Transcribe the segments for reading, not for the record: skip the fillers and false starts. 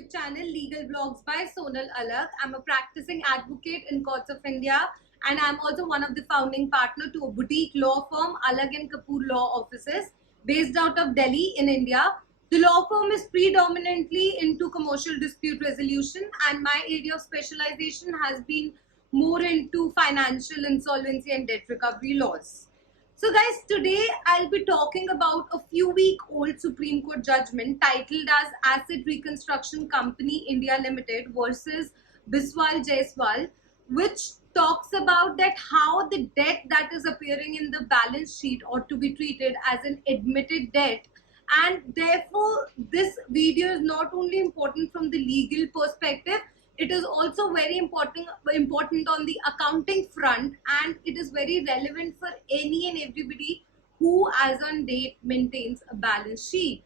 YouTube channel Legal Blogs by Sonal Alagh. I'm a practicing advocate in courts of India, and I'm also one of the founding partner to a boutique law firm, alagh&Kapoor Law Offices, based out of Delhi in India. The law firm is predominantly into commercial dispute resolution, and my area of specialization has been more into financial, insolvency and debt recovery laws. So guys, today I'll be talking about a few-week-old Supreme Court judgment titled as Asset Reconstruction Company India Limited versus Bishal Jaiswal, which talks about that how the debt that is appearing in the balance sheet ought to be treated as an admitted debt. And therefore, this video is not only important from the legal perspective, it is also very important on the accounting front, and it is very relevant for any and everybody who as on date maintains a balance sheet.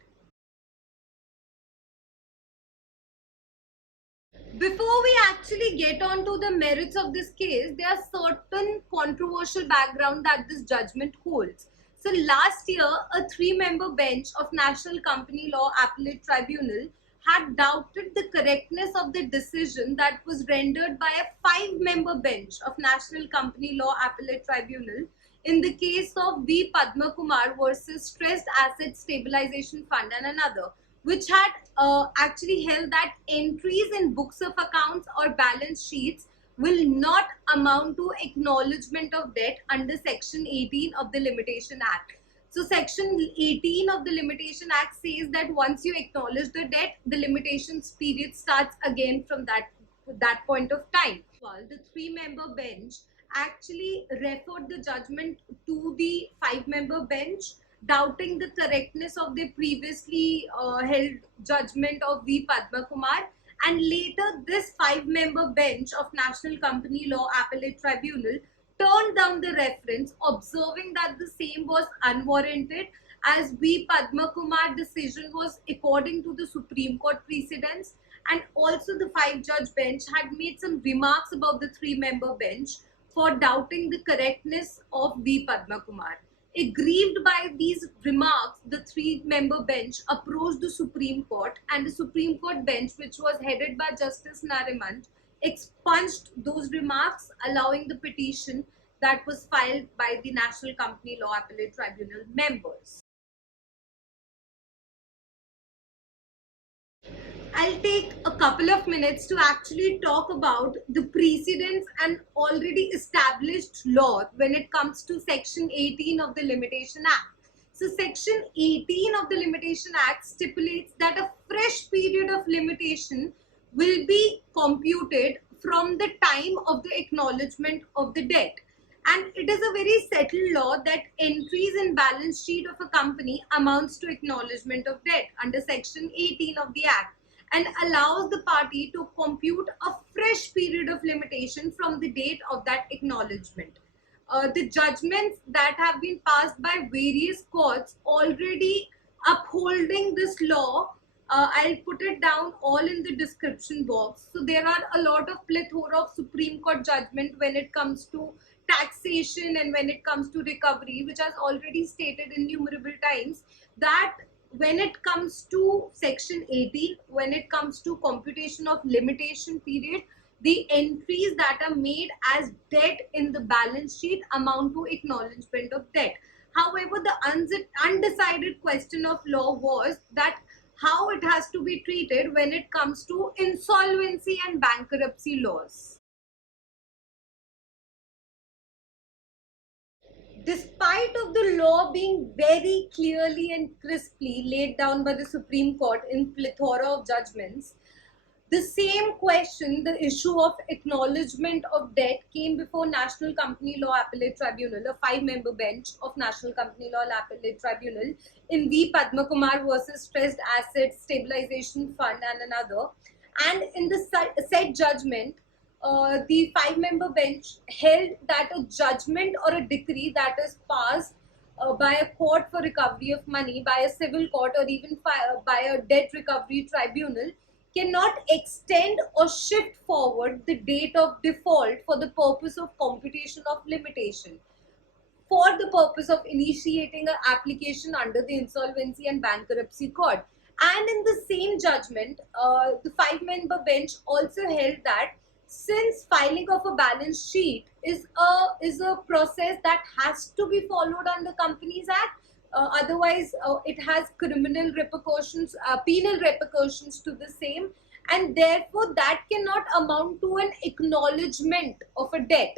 Before we actually get on to the merits of this case, there are certain controversial background that this judgment holds. So last year, a 3-member bench of National Company Law Appellate Tribunal had doubted the correctness of the decision that was rendered by a 5-member bench of National Company Law Appellate Tribunal in the case of V. Padma Kumar versus Stressed Asset Stabilization Fund and another, which had actually held that entries in books of accounts or balance sheets will not amount to acknowledgement of debt under Section 18 of the Limitation Act. So Section 18 of the Limitation Act says that once you acknowledge the debt, the limitations period starts again from that point of time. Well, the 3-member bench actually referred the judgment to the 5-member bench, doubting the correctness of the previously held judgment of V. Padma Kumar, and later this 5-member bench of National Company Law Appellate Tribunal turned down the reference, observing that the same was unwarranted as V. Padma Kumar decision was according to the Supreme Court precedents, and also the 5-judge bench had made some remarks about the 3-member bench for doubting the correctness of V. Padma Kumar. Aggrieved by these remarks, the 3-member bench approached the Supreme Court, and the Supreme Court bench, which was headed by Justice Narimand, expunged those remarks, allowing the petition that was filed by the National Company Law Appellate Tribunal members. I'll take a couple of minutes to actually talk about the precedents and already established law when it comes to Section 18 of the Limitation Act. So Section 18 of the Limitation Act stipulates that a fresh period of limitation will be computed from the time of the acknowledgement of the debt. And it is a very settled law that entries in balance sheet of a company amounts to acknowledgement of debt under Section 18 of the Act, and allows the party to compute a fresh period of limitation from the date of that acknowledgement. The judgments that have been passed by various courts already upholding this law, I'll put it down all in the description box. So there are a lot of plethora of Supreme Court judgment when it comes to taxation and when it comes to recovery, which has already stated innumerable times that when it comes to Section 18, when it comes to computation of limitation period, the entries that are made as debt in the balance sheet amount to acknowledgement of debt. However, the undecided question of law was that how it has to be treated when it comes to insolvency and bankruptcy laws. Despite of the law being very clearly and crisply laid down by the Supreme Court in plethora of judgments, the same question, the issue of acknowledgement of debt, came before National Company Law Appellate Tribunal, a 5-member bench of National Company Law Appellate Tribunal, in V. Padma Kumar versus Stressed Asset Stabilization Fund and another. And in the said judgment, the 5-member bench held that a judgment or a decree that is passed by a court for recovery of money, by a civil court, or even by a debt recovery tribunal cannot extend or shift forward the date of default for the purpose of computation of limitation, for the purpose of initiating an application under the Insolvency and Bankruptcy Code. And in the same judgment, the five-member bench also held that since filing of a balance sheet is a process that has to be followed under Companies Act, otherwise it has criminal repercussions, penal repercussions to the same, and therefore that cannot amount to an acknowledgement of a debt.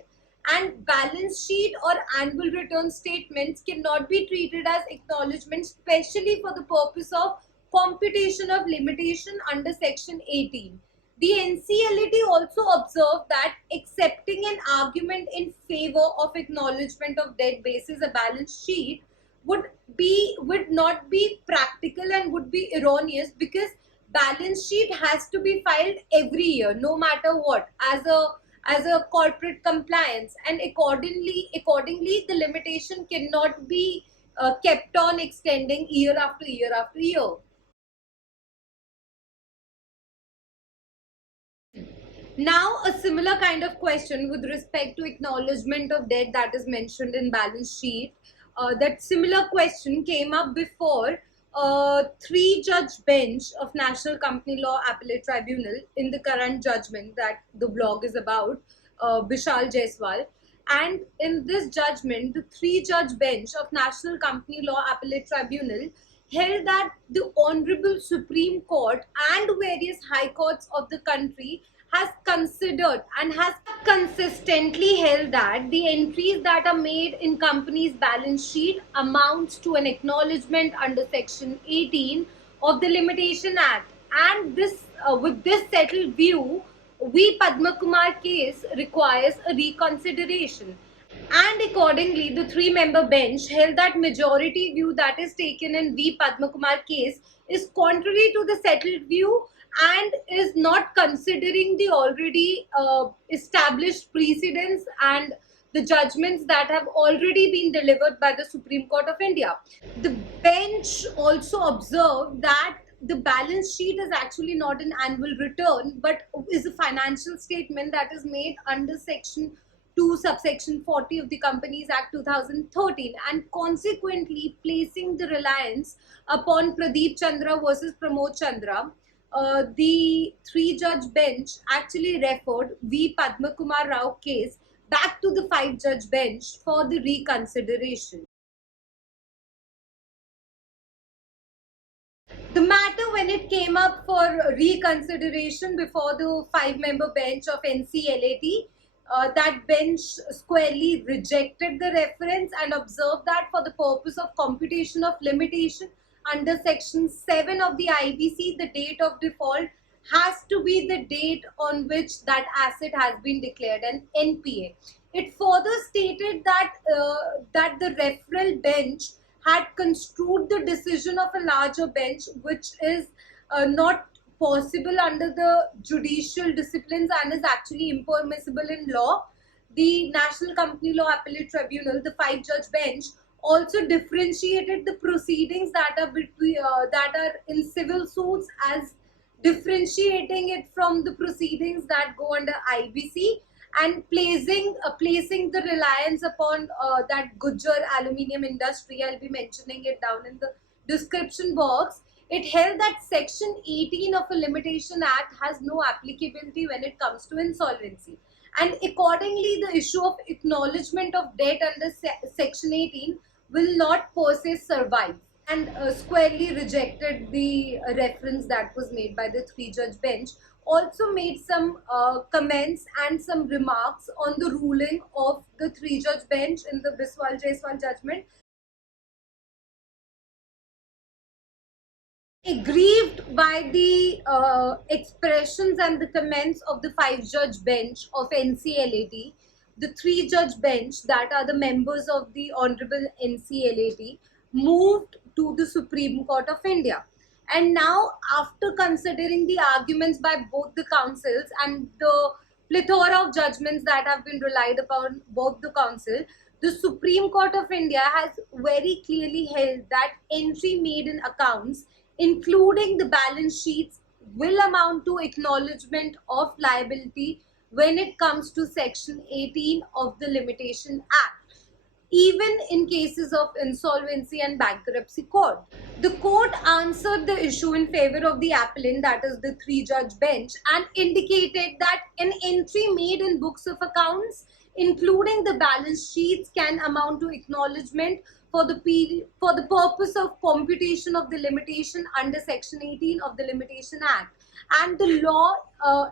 And balance sheet or annual return statements cannot be treated as acknowledgement, especially for the purpose of computation of limitation under section 18. The NCLAT also observed that accepting an argument in favor of acknowledgement of debt basis a balance sheet would not be practical and would be erroneous, because balance sheet has to be filed every year no matter what, as a corporate compliance, and accordingly the limitation cannot be kept on extending year after year after year. Now, a similar kind of question with respect to acknowledgement of debt that is mentioned in balance sheet. That similar question came up before three-judge bench of National Company Law Appellate Tribunal in the current judgment that the blog is about, Bishal Jaiswal. And in this judgment, the three-judge bench of National Company Law Appellate Tribunal held that the Honorable Supreme Court and various high courts of the country has considered and has consistently held that the entries that are made in company's balance sheet amounts to an acknowledgement under section 18 of the Limitation Act. And this with this settled view, V Padma Kumar case requires a reconsideration. And accordingly, the three-member bench held that majority view that is taken in V Padma Kumar case is contrary to the settled view and is not considering the already established precedents and the judgments that have already been delivered by the Supreme Court of India. The bench also observed that the balance sheet is actually not an annual return but is a financial statement that is made under section 2 subsection 40 of the Companies Act 2013, and consequently placing the reliance upon Pradeep Chandra versus Pramod Chandra, the three-judge bench actually referred V Padma Kumar Rao case back to the five-judge bench for the reconsideration. The matter, when it came up for reconsideration before the five-member bench of NCLAT, that bench squarely rejected the reference and observed that for the purpose of computation of limitation under section 7 of the IBC, the date of default has to be the date on which that asset has been declared an NPA. It further stated that the referral bench had construed the decision of a larger bench, which is not possible under the judicial disciplines and is actually impermissible in law. The National Company Law Appellate Tribunal, the five-judge bench, also differentiated the proceedings that are in civil suits as differentiating it from the proceedings that go under IBC, and placing the reliance upon that Gujar aluminium industry. I'll be mentioning it down in the description box. It held that section 18 of a Limitation Act has no applicability when it comes to insolvency, and accordingly the issue of acknowledgement of debt under section 18 will not per se survive, and squarely rejected the reference that was made by the three-judge bench. Also made some comments and some remarks on the ruling of the three-judge bench in the Bishal Jaiswal judgment. Aggrieved by the expressions and the comments of the five-judge bench of NCLAT, the three-judge bench, that are the members of the Honorable NCLAT, moved to the Supreme Court of India. And now, after considering the arguments by both the counsels and the plethora of judgments that have been relied upon both the counsel, the Supreme Court of India has very clearly held that entry made in accounts, including the balance sheets, will amount to acknowledgement of liability when it comes to section 18 of the Limitation Act. even in cases of insolvency and bankruptcy court. The court answered the issue in favor of the appellant, that is the three-judge bench, and indicated that an entry made in books of accounts, including the balance sheets, can amount to acknowledgement for the purpose of computation of the limitation under Section 18 of the Limitation Act. And the law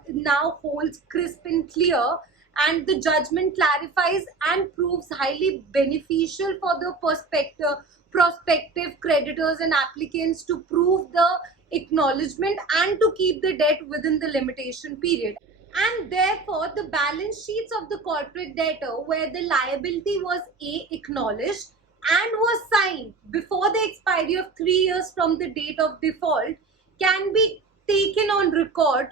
now holds crisp and clear, and the judgment clarifies and proves highly beneficial for the prospective creditors and applicants to prove the acknowledgement and to keep the debt within the limitation period. And therefore, the balance sheets of the corporate debtor, where the liability was acknowledged and was signed before the expiry of 3 years from the date of default, can be taken on record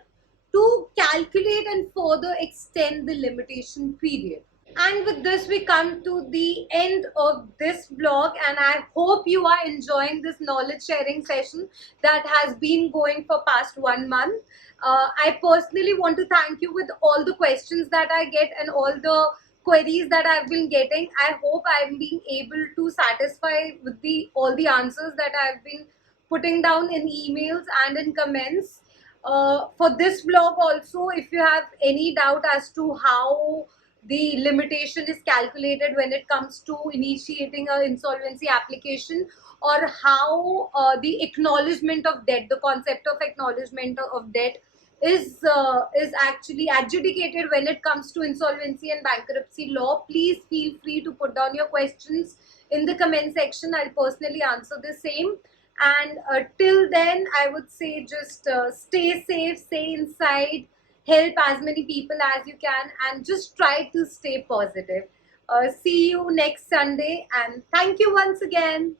to calculate and further extend the limitation period. And with this, we come to the end of this vlog, and I hope you are enjoying this knowledge sharing session that has been going for past 1 month. I personally want to thank you with all the questions that I get and all the queries that I've been getting. I hope I'm being able to satisfy with all the answers that I've been putting down in emails and in comments. For this vlog also, if you have any doubt as to how the limitation is calculated when it comes to initiating an insolvency application, or how the acknowledgement of debt, the concept of acknowledgement of debt is actually adjudicated when it comes to insolvency and bankruptcy law, please feel free to put down your questions in the comment section. I'll personally answer the same. And till then, I would say just stay safe, stay inside, help as many people as you can, and just try to stay positive. See you next Sunday, and thank you once again.